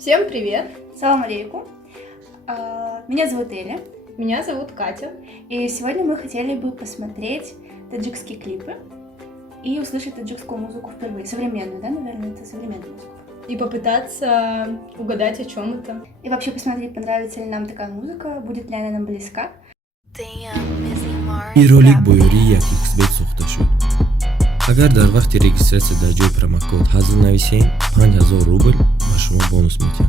Всем привет! Салам алейкум. Меня зовут Эля. Меня зовут Катя. И сегодня мы хотели бы посмотреть таджикские клипы и услышать таджикскую музыку впервые. Современную, да, наверное, это современная музыка. И попытаться угадать, о чем это. И вообще посмотреть, понравится ли нам такая музыка, будет ли она нам близка. این ролик бо ёрии як XBet сохта шуд. Агар дар вақти регистратсия дар ҷои промокод ҳазл нависем 5000 рубл ба шумо бонус медиҳам.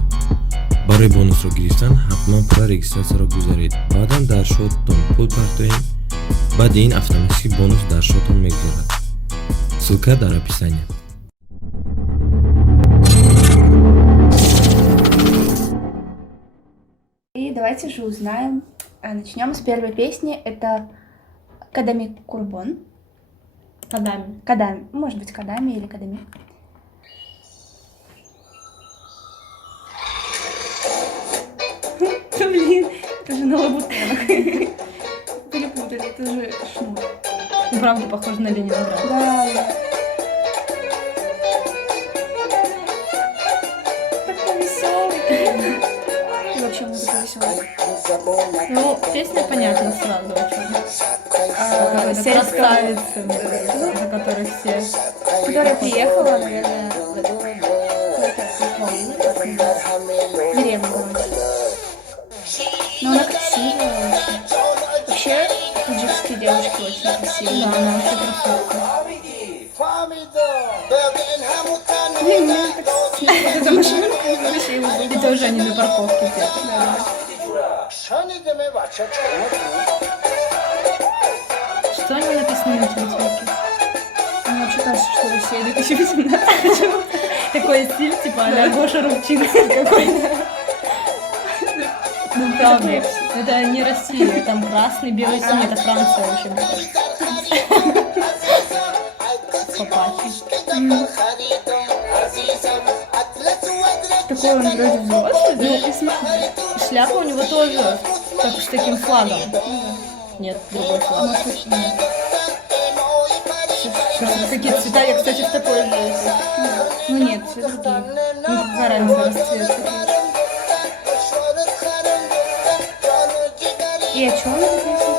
Барои бонусро гирифтан ҳатман пурра регистратсияро гузаред. Баъдан дар шотатон пул партоед. баъди ин автоматики бонус дар шотон мегузарад. Ссылка дар описании. И давайте же узнаем. Начнем с первой песни. Это Кадами Курбон. Кадами. Может быть, Кадами или Кадами. Блин, это же на лабутенах. Перепутали, это же шнур. Правда, похоже на Ленинград. Да. Такой веселый. И вообще музыка веселая. Ну, песня понятна сразу, о чем. Красавицы, за которых все... Которая приехала, наверное, в деревню. Но она красивая очень. Вообще, таджикские девушки очень красивые. Да, она вообще красавица. Блин, мне так смешно. Это машинка, и вообще его И тоже они на парковке. Да. Что они написано на телефоне? Мне вообще кажется, что Россия 2018. Такой стиль, типа а-ля Гоша Рубчинский какой-то. Ну, правда. Это не Россия, там красный, белый, синий, это Франция вообще, мне кажется. Попасть. Такой он вроде взрослый, да, и смешной. Шляпа у него тоже как с таким флагом. Нет, другой флаг. Может быть, нет. Какие цвета, я, кстати, в такой же. Ну нет, все другие. Ну, какая разница, расцветка. И о чем эта песня?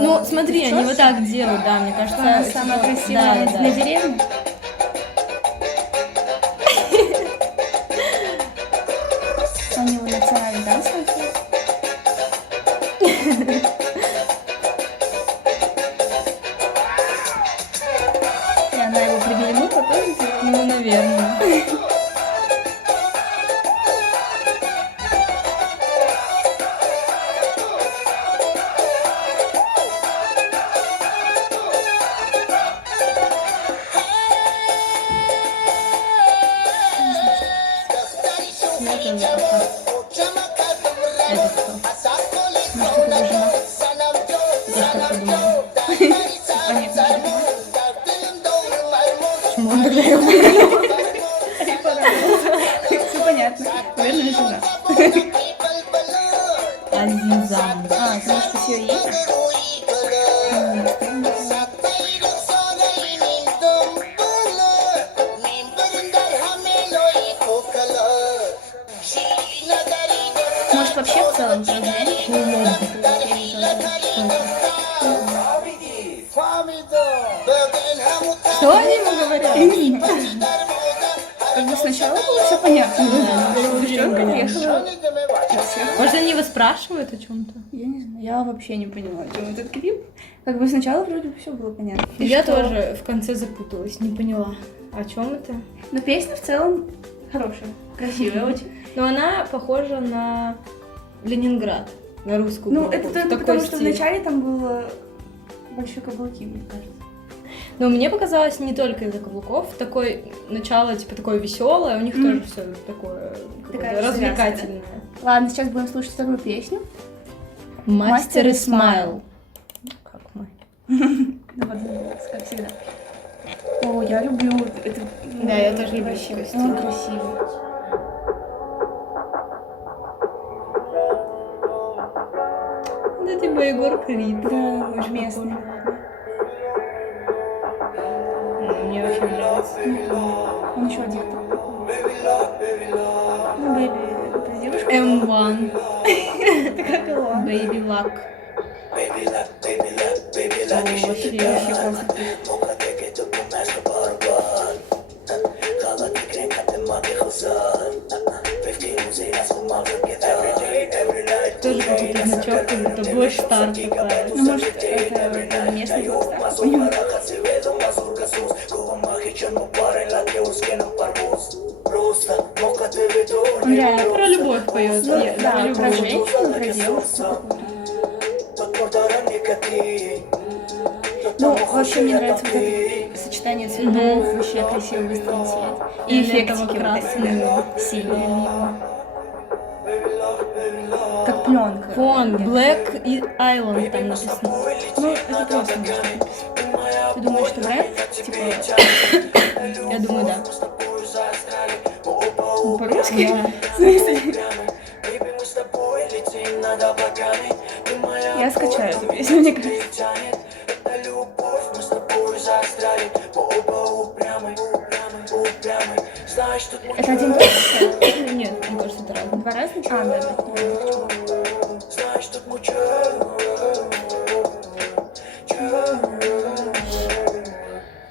Ну, смотри, они вот так делают, да, мне кажется. Она самая типа, красивая да. на деревне. Они его национальный танц танцуют. И она его приглянула тоже. Ну, наверное. Я тоже пока. Это кто? Может, это его жена? Я так подумала. Понятно. Почему он тогда его Все понятно. Наверное, жена. Азизам. Ты можешь пусть ее имя? Может, вообще в целом разглянешь? Что они ему говорят? Как бы сначала было все понятно. Девчонка приехала. Может, они его спрашивают о чем-то? Я не знаю, я вообще не поняла, о чем этот клип. Как бы сначала вроде бы все было понятно. И Я что? тоже в конце запуталась, не поняла, о чем это. Но песня в целом хорошая, красивая очень. Но она похожа на Ленинград, на русскую Ну, группу. это только Такой потому, что стиль. вначале там было большие каблуки, мне кажется. Но мне показалось не только из-за каблуков, такое начало, типа, такое веселое, у них тоже все такое Такая какое-то развлекательное. Ладно, сейчас будем слушать вторую песню. Мастер и смайл. Как мы. Да, вот, как всегда. О, я люблю это. Да, я тоже люблю такой стиль. Он красивый. Да, типа Егор Крид. Да, он же местный. Мне очень нравится. Он еще одет. Ну, Бэйби, это девушка. M1. Это как его. Baby Luck. О, вообще классно. Тоже какой-то значок, как будто Black Star такая. Ну, может, это местный Black Star. Он реально Про любовь поет. Ну, Я да, люблю про любовь. женщину, про девушку. Ну, вообще мне нравится вот это сочетание цветов, вообще красивый быстрый цвет. И эффектики вот красные. эти синие. Как пленка. Фон, Black и Island там написано. Ну, это просто может написано. Ты думаешь, что рэп? Типа, Я думаю, да. по-русски? Да. В смысле? Я скачаю эту песню, мне кажется. Это один тот? Нет, мне кажется, это разное. Два разных? А, да, да.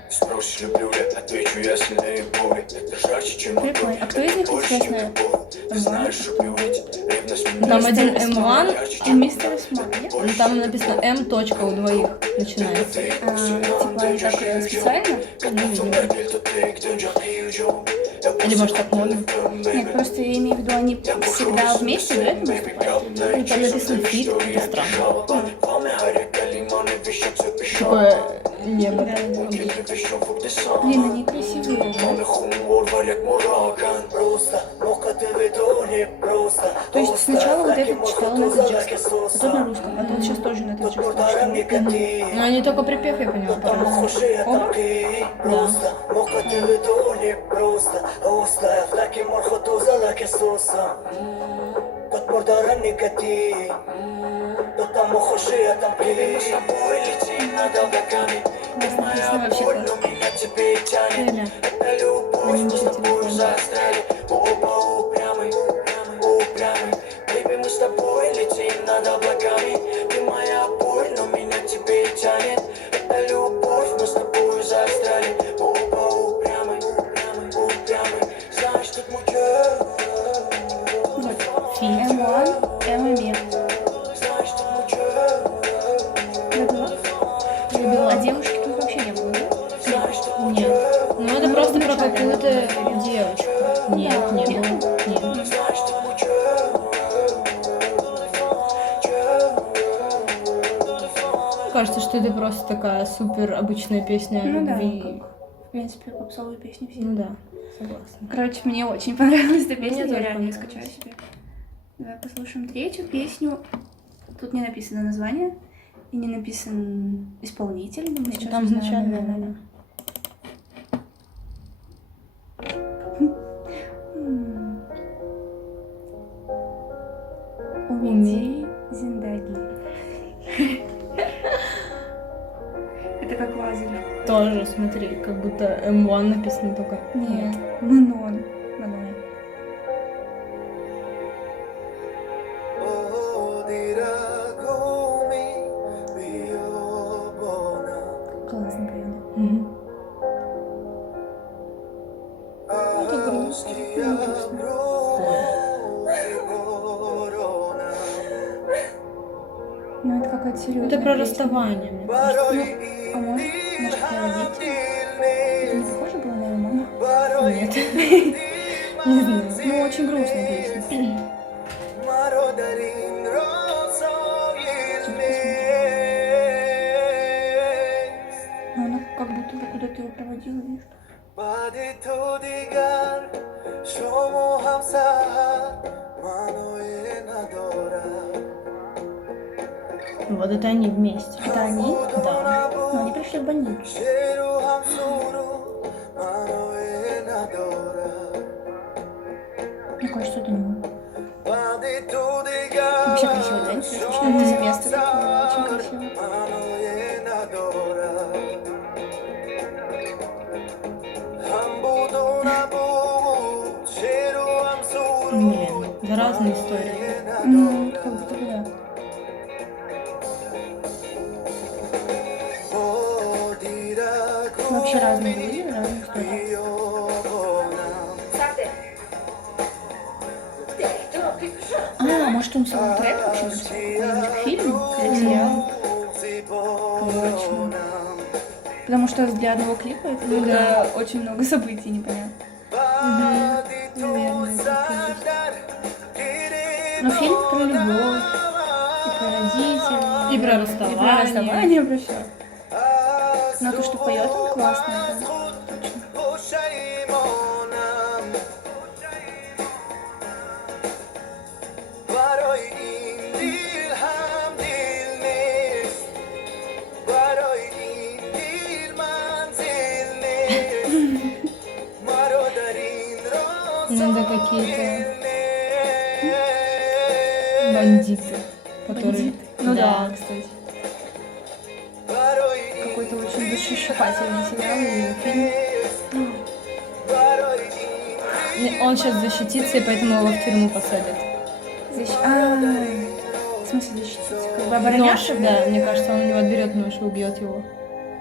Спросишь, люблю ли, отвечу, если наяву. Это жарче, чем Прикольно. А кто из них, интересно, Ты знаешь, люблю ведь ревность меня. Там один M1, и мистер Смол, нет? но там написано M. точка у двоих начинается. Типа, они так специально? Или может так модно? Нет, просто я имею в виду, они всегда вместе дуэтом выступают? Ну, там написано фит, это странно. Такое небо. Блин, они красивые, да? То есть сначала вот этот читал на этот джаз, а тот на русском, а тот сейчас тоже на этот джаз. Но они только припев, я поняла, по-разному. Оба? Классно, вообще классно. Реально. Они ничего телефона. М1, М и Мир. Любила. А девушки тут вообще не было, да? Нет. Ну это просто про какую-то девочку. Нет, не Нет? было. Нет. Кажется, что это просто такая супер обычная песня о Ну да, любви. как, в принципе, попсовые песни все. Ну да, согласна. Короче, мне очень понравилась эта песня, Мне я тоже реально понравилась. скачаю себе. Давай послушаем третью песню. Тут не написано название и не написан исполнитель. Но мы сейчас Там узнаем, изначально, наверное. Умеди Зиндаги. Это как лазер. тоже, смотри, как будто M1 написано только. Нет, Манон. Манон. Классно поет. Мгм. Это грустно. Ну, грустно. Ну, это какая-то серьезная Это про песня. расставание, мне кажется. Ну, а может, про родителей? Это не похоже было на ее маму? Нет. Не знаю. Ну, очень грустная песня. Но она как будто бы куда-то его проводила, видишь? Вот это они вместе. Это они? Да. Но они пришли в больницу. Мне кажется, это не он. Вообще красиво, да? Интересно, что это за место такое? Очень красиво. Блин, за разные истории. Ну, как будто бы да. Вообще разные люди, разные истории. Может он саундтрек вообще написал? Какой-нибудь фильм или сериал? Точно. Потому что для одного клипа это было очень много событий, непонятно. Наверное, Но фильм про любовь, и про родителей, И про и про расставание. расставание, про все. Но то, что поет он классно, это точно. Иногда какие-то бандиты, которые... Бандиты? Ну да, да. кстати. Какой-то очень душещипательный сериал или фильм. Он сейчас защитится, и поэтому его в тюрьму посадят. В смысле защититься? Как бы Нож, обороняться? да, мне кажется, он у него отберет нож и убьет его.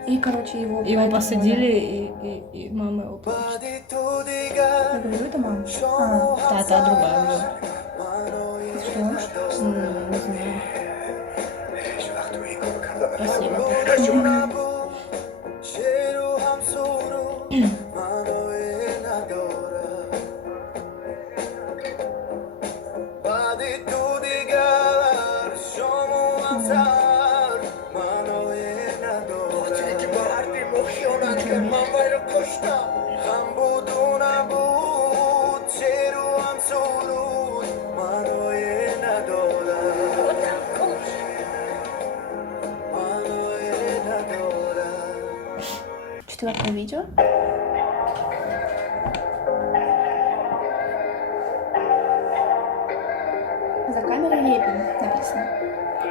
И, короче, его... Его поэтому, посадили, и мама его плачет. да. Я говорю, это мама. Та другая уже. Что? Не знаю. Спасибо. Четвертое видео. За камерой Лепин написано.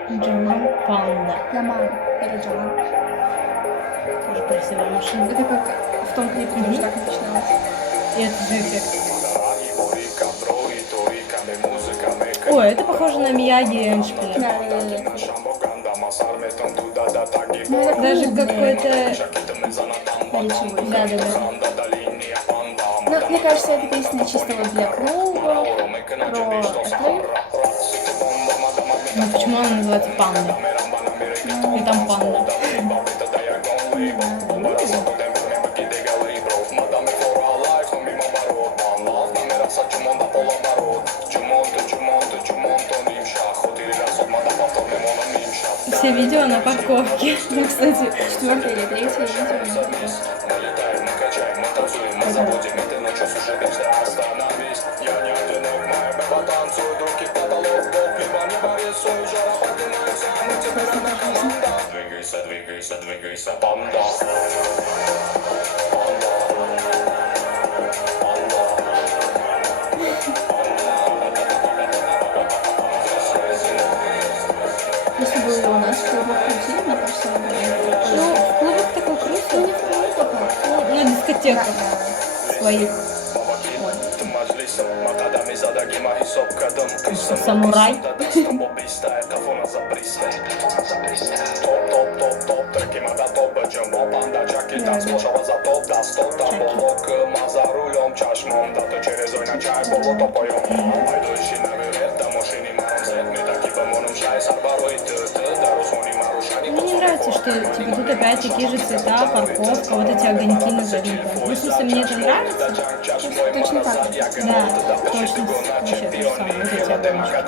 Джаман Панда. Яман или Джаман. Тоже красивая машина. Это как в том клипе тоже так начиналось. И это же эффект. Ой, это похоже на Мияги и Эндшпиля. Да. Ну, это Даже клубный какой-то... речевой. Да. Ну, мне кажется, эта песня чисто вот для клуба, про отрыв. Ну почему она называется Панда? И там панда. Все видео на парковке. Ну, кстати, четвертое или третье видео. Двигайся, панда. Если бы его у нас в клубах крутили, мне кажется, он бы Ну, в клубах такой круто. не в клубах, Ну, на дискотеках своих. Самурай. Мне не нравится, что типа тут опять такие же цвета, парковка, вот эти огоньки на заднем плане. Ну, в смысле, мне это нравится. точно так. Да, точно вообще то же самое, вот эти огоньки.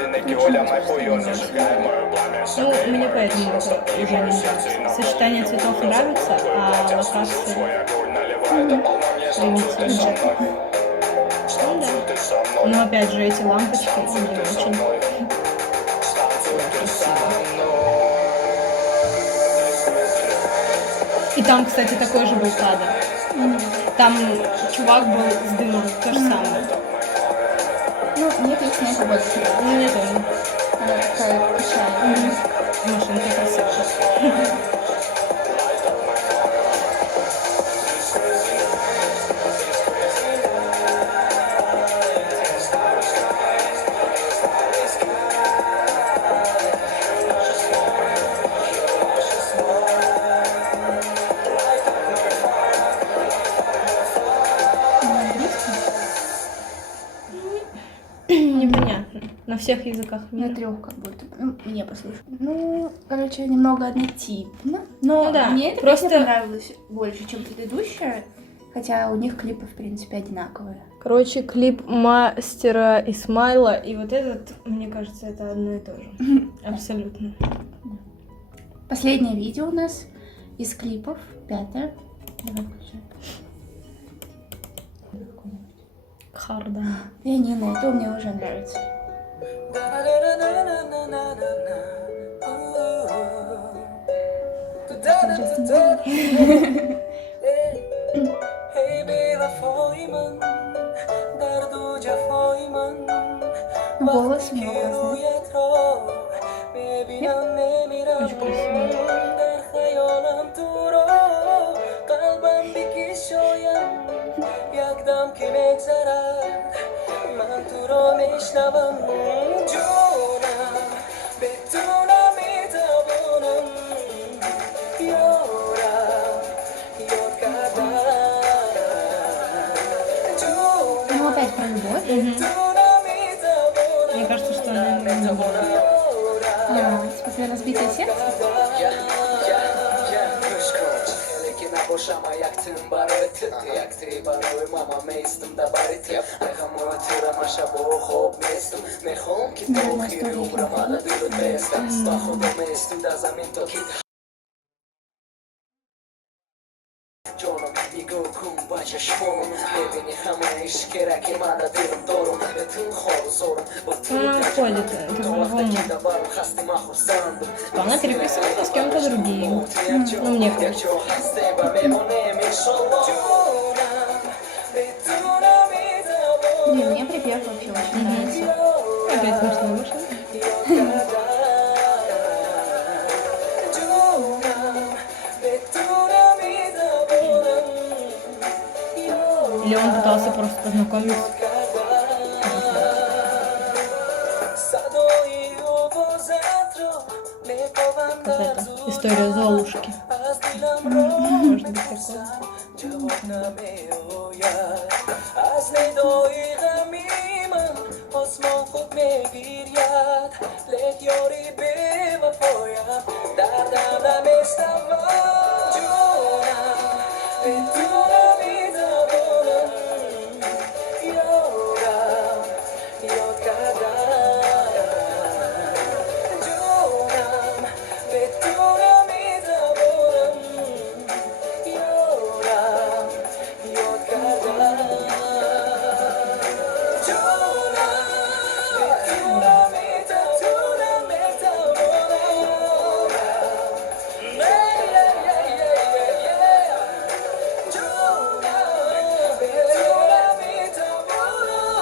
Ну, мне поэтому это уже не нравится. Сочетание цветов нравится, а локации примитивные. Ну да. Но опять же, эти лампочки мне очень И там, кстати, такой же был кадр. Там чувак был с дымом, то же самое. Ну, мне песня это больше нравится. Ну, мне тоже. Она такая печальная. Машинка красивая. Непонятно. На всех языках На мира. 3 как будто бы. Ну, мне послушай. Ну, короче, немного однотипно. Но Ну да, мне эта просто- песня понравилась больше, чем предыдущая. Хотя у них клипы, в принципе, одинаковые. Короче, клип Мастера и Смайла, и вот этот, мне кажется, это одно и то же. Абсолютно. Последнее видео у нас из клипов. 5-е. Давай включай. Харда. Пианино, это мне уже нравится. Джастин Бибер. Голос у него классный. Очень красиво. Ну, опять про любовь. Мне кажется, что она ему не любит. Типа разбитое сердце. نباشم یکتیم برای تتی یکتی برای ماما میستم دبریتی میخوام تیرم شب و خواب میستم میخوام که تو خیلی عمرم على دیلو بیستم با خودم میستم در زمین تا کی جانم میگو کن با چشمانم میبینی همه ایش کرکی من دیرم دارم بتون خواب زارم با تو Она ходит, это по-любому. دبارم خستی من خورسندم Она переписывается с кем-то другим. Ну, мне кажется. Блин, мне припев вообще очень нравится. Опять смешно вышло. Или он пытался просто познакомиться. Вот это, история Золушки. Может быть такое. از ندای غمیمم آسمان خود میگیرید لیک یاری به وفایم دردم نمیستم جونم بدونم میتوانم یارم یاد کردم جونم بدونم میتوانم یارم یاد کردم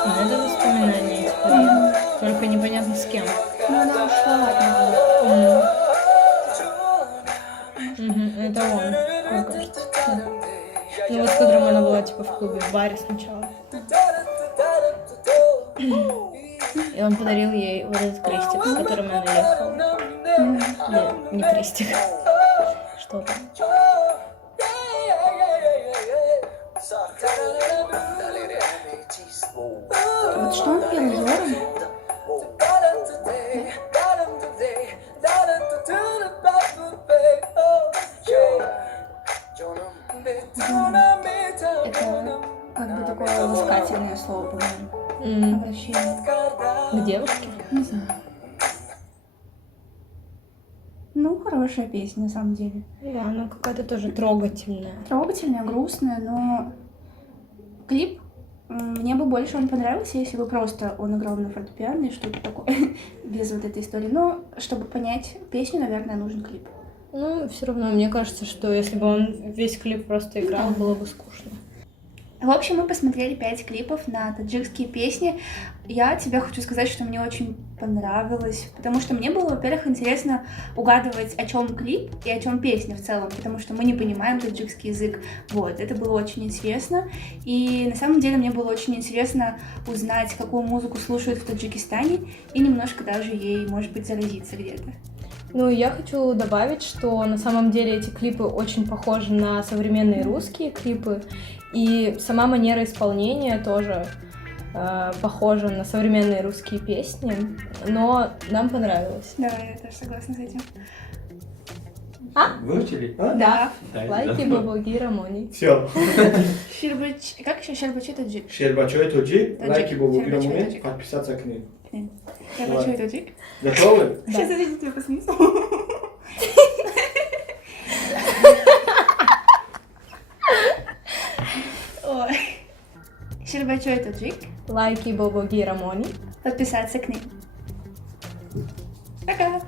Надо воспоминания теперь. Только непонятно с кем. Но она ушла от него. Это он, мне кажется. Ну вот с которым она была типа в клубе, в баре сначала. И он подарил ей вот этот крестик, с которым она ехала. Нет, не крестик. Что там? Вот что он пел, Зоран? Это как бы такое ласкательное слово, по-моему. Обращение. К девушке? Не знаю. Ну, хорошая песня, на самом деле. Да, она какая-то тоже трогательная. Трогательная, грустная, но клип мне бы больше он понравился, если бы просто он играл на фортепиано и что-то такое, без вот этой истории. Но чтобы понять песню, наверное, нужен клип. Ну, все равно, мне кажется, что если бы он весь клип просто играл, было бы скучно. В общем, мы посмотрели 5 клипов на таджикские песни. Я тебе хочу сказать, что мне очень понравилось, потому что мне было, во-первых, интересно угадывать, о чем клип и о чем песня в целом, потому что мы не понимаем таджикский язык. Вот, это было очень интересно. И на самом деле мне было очень интересно узнать, какую музыку слушают в Таджикистане, и немножко даже ей, может быть, заразиться где-то. Ну, я хочу добавить, что на самом деле эти клипы очень похожи на современные русские клипы, и сама манера исполнения тоже похожа на современные русские песни, но нам понравилось. Да, я тоже согласна с этим. Выучили? Да. Да, Лайки, бабуги, Рамони. Все. Как еще Щербачой таджик? Щербачой Тоджик, Таджик. лайки Бобу Щербачой Грамуни, таджик. подписаться к ним. Щербачой таджик? Готовы? Сейчас ответить тебе по смыслу. Ой. Щербачой таджик. Лайки, бабуги, Рамони. Подписаться к ним. Пока.